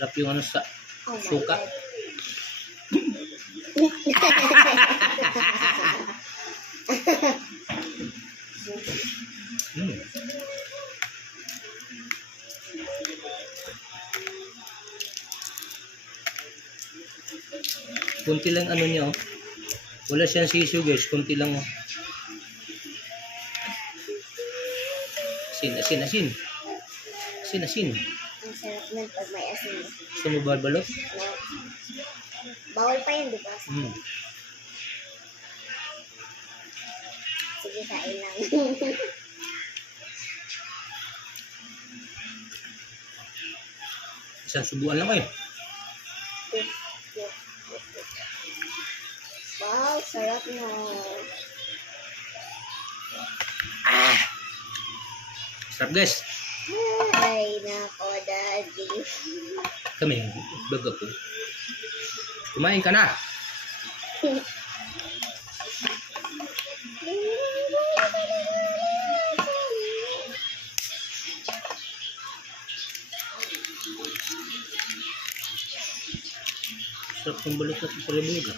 Sarap yung ano sa Oh my suka. God. Mm. Kunti lang ano niya oh. Wala siyang sisiyo guys, kunti lang oh. Asin, asin, asin. Asin, asin. Ang sarap nun pag may asin. Gusto mo balbalot? No. Bawal pa yun, di ba? Mm. Sige, kain lang. Isang subuan lang eh. Wow, sarap na. Sarap guys. Ay, nako, daddy. Kami, baga ko. Kumain ka na. Sarap ng balot at palabuga.